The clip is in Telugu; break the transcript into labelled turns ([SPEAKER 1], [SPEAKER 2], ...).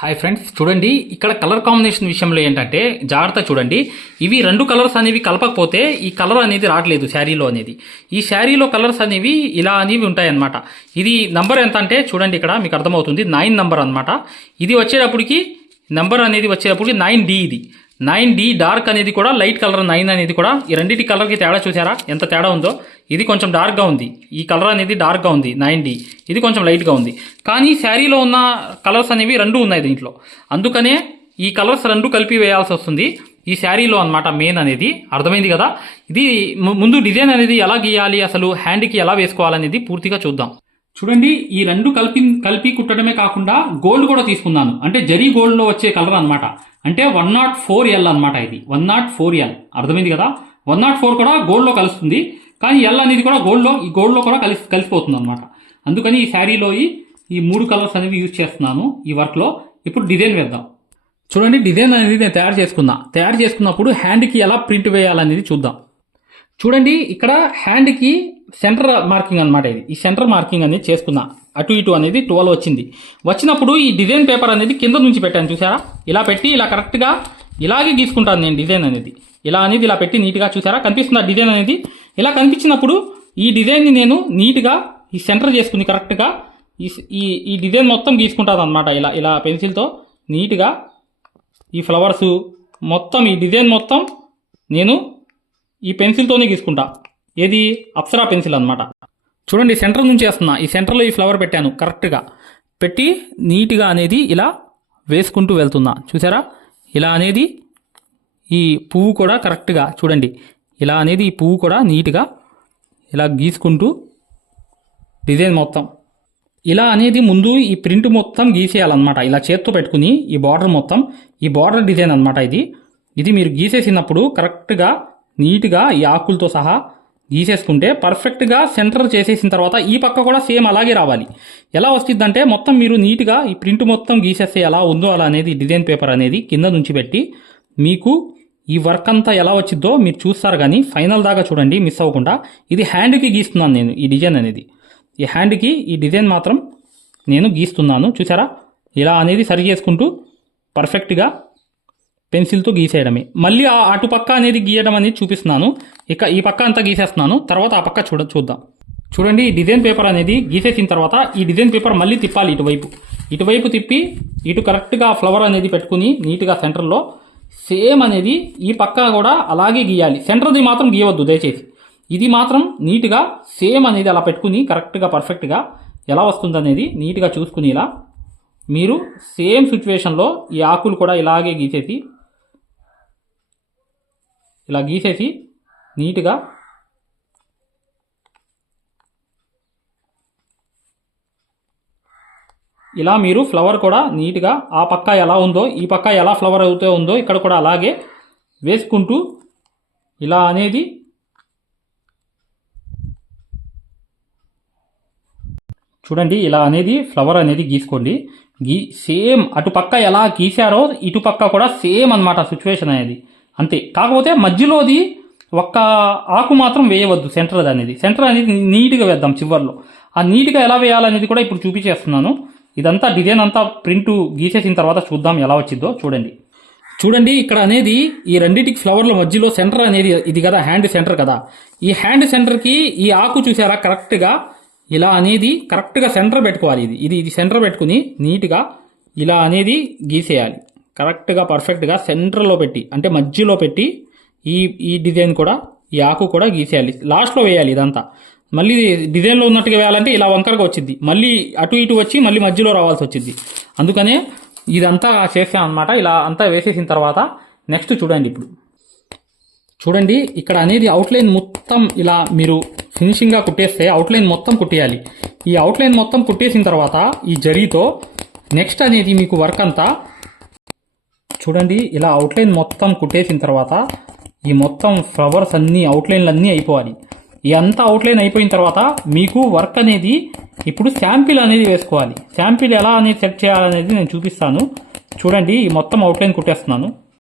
[SPEAKER 1] హాయ్ ఫ్రెండ్స్ చూడండి ఇక్కడ కలర్ కాంబినేషన్ విషయంలో ఏంటంటే జాగ్రత్త చూడండి ఇవి రెండు కలర్స్ అనేవి కలపకపోతే ఈ కలర్ అనేది రావట్లేదు శారీలో అనేది. ఈ శారీలో కలర్స్ అనేవి ఇలా అనేవి ఉంటాయన్నమాట. ఇది నంబర్ ఎంత అంటే చూడండి ఇక్కడ మీకు అర్థమవుతుంది నైన్ నంబర్ అన్నమాట. ఇది వచ్చేటప్పటికి నంబర్ అనేది వచ్చేటప్పటికి నైన్ డి ఇది. నైన్ డి డార్క్ అనేది కూడా లైట్ కలర్ నైన్ అనేది కూడా ఈ రెండింటి కలర్కి తేడా చూసారా? ఎంత తేడా ఉందో? ఇది కొంచెం డార్క్గా ఉంది. ఈ కలర్ అనేది డార్క్గా ఉంది నైన్ డి. ఇది కొంచెం లైట్గా ఉంది. కానీ శారీలో ఉన్న కలర్స్ అనేవి రెండు ఉన్నాయి దీంట్లో. అందుకనే ఈ కలర్స్ రెండు కలిపి వేయాల్సి వస్తుంది. ఈ శారీలో అన్నమాట మెయిన్ అనేది. అర్థమైంది కదా? ఇది ముందు డిజైన్ అనేది ఎలా గీయాలి? అసలు హ్యాండ్కి ఎలా వేసుకోవాలనేది పూర్తిగా చూద్దాం. చూడండి ఈ రెండు కలిపి కలిపి కుట్టడమే కాకుండా గోల్డ్ కూడా తీసుకున్నాను. అంటే జరీ గోల్డ్లో వచ్చే కలర్ అన్నమాట. అంటే వన్ నాట్ ఫోర్ ఎల్ అనమాట ఇది. వన్ నాట్ ఫోర్ ఎల్ అర్థమైంది కదా? వన్ నాట్ ఫోర్ కూడా గోల్డ్లో కలుస్తుంది. కానీ ఎల్ అనేది కూడా గోల్డ్లో ఈ గోల్డ్లో కూడా కలిసి కలిసిపోతుంది అనమాట అందుకని ఈ శారీలో ఈ ఈ మూడు కలర్స్ అనేవి యూజ్ చేస్తున్నాను ఈ వర్క్లో ఇప్పుడు డిజైన్ వేద్దాం. చూడండి డిజైన్ అనేది నేను తయారు చేసుకున్నా. తయారు చేసుకున్నప్పుడు హ్యాండ్కి ఎలా ప్రింట్ వేయాలనేది చూద్దాం. చూడండి ఇక్కడ హ్యాండ్కి సెంటర్ మార్కింగ్ అన్నమాట ఇది. ఈ సెంటర్ మార్కింగ్ అనేది చేసుకున్నా. అటు ఇటు అనేది ట్వెల్వ్ వచ్చింది. వచ్చినప్పుడు ఈ డిజైన్ పేపర్ అనేది కింద నుంచి పెట్టాను చూసారా ఇలా పెట్టి ఇలా కరెక్ట్గా ఇలాగే గీసుకుంటాను నేను డిజైన్ అనేది. ఇలా అనేది ఇలా పెట్టి నీట్గా చూసారా కనిపిస్తుంది ఆ డిజైన్ అనేది. ఇలా కనిపించినప్పుడు ఈ డిజైన్ని నేను నీట్గా ఈ సెంటర్ చేసుకుని కరెక్ట్గా ఈ ఈ ఈ డిజైన్ మొత్తం గీసుకుంటాను అనమాట ఇలా ఇలా పెన్సిల్తో నీట్గా ఈ ఫ్లవర్స్ మొత్తం ఈ డిజైన్ మొత్తం నేను ఈ పెన్సిల్తోనే గీసుకుంటా. ఏది? అప్సరా పెన్సిల్ అనమాట చూడండి సెంటర్ నుంచి వేస్తున్నా. ఈ సెంటర్లో ఈ ఫ్లవర్ పెట్టాను కరెక్ట్గా పెట్టి నీట్గా అనేది ఇలా వేసుకుంటూ వెళ్తున్నా. చూసారా? ఇలా అనేది ఈ పువ్వు కూడా కరెక్ట్గా చూడండి. ఇలా అనేది ఈ పువ్వు కూడా నీట్గా ఇలా గీసుకుంటూ డిజైన్ మొత్తం. ఇలా అనేది ముందు ఈ ప్రింట్ మొత్తం గీసేయాలన్నమాట. ఇలా చేత్తో పెట్టుకుని ఈ బార్డర్ మొత్తం ఈ బార్డర్ డిజైన్ అన్నమాట ఇది. ఇది మీరు గీసేసినప్పుడు కరెక్ట్గా నీట్గా ఈ ఆకులతో సహా గీసేసుకుంటే పర్ఫెక్ట్గా సెంటర్ చేసేసిన తర్వాత ఈ పక్క కూడా సేమ్ అలాగే రావాలి. ఎలా వస్తుందంటే మొత్తం మీరు నీట్గా ఈ ప్రింట్ మొత్తం గీసేస్తే ఎలా ఉందో అలా అనేది డిజైన్ పేపర్ అనేది కింద నుంచి పెట్టి మీకు ఈ వర్క్ అంతా ఎలా వచ్చిందో మీరు చూస్తారు కానీ ఫైనల్ దాకా చూడండి మిస్ అవ్వకుండా. ఇది హ్యాండ్కి గీస్తున్నాను నేను ఈ డిజైన్ అనేది. ఈ హ్యాండ్కి ఈ డిజైన్ మాత్రం నేను గీస్తున్నాను చూసారా? ఇలా అనేది సరి చేసుకుంటూ పర్ఫెక్ట్గా పెన్సిల్తో గీసేయడమే. మళ్ళీ ఆ అటు పక్క అనేది గీయడం అనేది చూపిస్తున్నాను. ఇక ఈ పక్క అంతా గీసేస్తున్నాను. తర్వాత ఆ పక్క చూడ చూద్దాం. చూడండి ఈ డిజైన్ పేపర్ అనేది గీసేసిన తర్వాత ఈ డిజైన్ పేపర్ మళ్ళీ తిప్పాలి ఇటువైపు. ఇటువైపు తిప్పి ఇటు కరెక్ట్గా ఫ్లవర్ అనేది పెట్టుకుని నీట్గా సెంటర్లో సేమ్ అనేది ఈ పక్క కూడా అలాగే గీయాలి. సెంటర్ది మాత్రం గీయవద్దు దయచేసి. ఇది మాత్రం నీట్గా సేమ్ అనేది అలా పెట్టుకుని కరెక్ట్గా పర్ఫెక్ట్గా ఎలా వస్తుంది అనేది నీట్గా చూసుకుని ఇలా మీరు సేమ్ సిచ్యువేషన్లో ఈ ఆకులు కూడా ఇలాగే గీసేసి ఇలా గీసేసి నీట్గా ఇలా మీరు ఫ్లవర్ కూడా నీట్గా ఆ పక్క ఎలా ఉందో ఈ పక్క ఎలా ఫ్లవర్ అవుతూ ఉందో ఇక్కడ కూడా అలాగే వేసుకుంటూ ఇలా అనేది చూడండి ఇలా అనేది ఫ్లవర్ అనేది గీసుకోండి. గీ సేమ్ అటు పక్క ఎలా గీశారో ఇటు పక్క కూడా సేమ్ అన్నమాట సిచ్యువేషన్ అనేది. అంతే. కాకపోతే మధ్యలోది ఒక్క ఆకు మాత్రం వేయవద్దు సెంటర్ అనేది. సెంటర్ అనేది నీట్గా వేద్దాం చివర్లో. ఆ నీట్గా ఎలా వేయాలనేది కూడా ఇప్పుడు చూపించేస్తున్నాను. ఇదంతా డిజైన్ అంతా ప్రింట్ గీసేసిన తర్వాత చూద్దాం ఎలా వచ్చిందో చూడండి. చూడండి ఇక్కడ అనేది ఈ రెండింటికి ఫ్లవర్ల మధ్యలో సెంటర్ అనేది ఇది కదా హ్యాండ్ సెంటర్ కదా. ఈ హ్యాండ్ సెంటర్కి ఈ ఆకు చూసారా కరెక్ట్గా ఇలా అనేది కరెక్ట్గా సెంటర్ పెట్టుకోవాలి ఇది. ఇది ఇది సెంటర్ పెట్టుకుని నీట్గా ఇలా అనేది గీసేయాలి. కరెక్ట్గా పర్ఫెక్ట్గా సెంటర్లో పెట్టి అంటే మధ్యలో పెట్టి ఈ ఈ డిజైన్ కూడా ఈ ఆకు కూడా గీసేయాలి. లాస్ట్లో వేయాలి ఇదంతా. మళ్ళీ డిజైన్లో ఉన్నట్టుగా వేయాలంటే ఇలా వంకరగా వచ్చింది మళ్ళీ అటు ఇటు వచ్చి మళ్ళీ మధ్యలో రావాల్సి వచ్చింది అందుకనే ఇదంతా చేసాం అనమాట ఇలా అంతా వేసేసిన తర్వాత నెక్స్ట్ చూడండి ఇప్పుడు. చూడండి ఇక్కడ అనేది అవుట్లైన్ మొత్తం ఇలా మీరు ఫినిషింగ్గా కుట్టేస్తే అవుట్లైన్ మొత్తం కుట్టేయాలి. ఈ అవుట్లైన్ మొత్తం కుట్టేసిన తర్వాత ఈ జరీతో నెక్స్ట్ అనేది మీకు వర్క్ అంతా చూడండి ఇలా అవుట్లైన్ మొత్తం కుట్టేసిన తర్వాత ఈ మొత్తం ఫ్లవర్స్ అన్నీ అవుట్లైన్లు అన్నీ అయిపోవాలి. ఈ అంతా అవుట్లైన్ అయిపోయిన తర్వాత మీకు వర్క్ అనేది ఇప్పుడు శాంపిల్ అనేది వేసుకోవాలి. శాంపిల్ ఎలా అనేది సెట్ చేయాలనేది నేను చూపిస్తాను. చూడండి ఈ మొత్తం అవుట్లైన్ కుట్టేస్తున్నాను.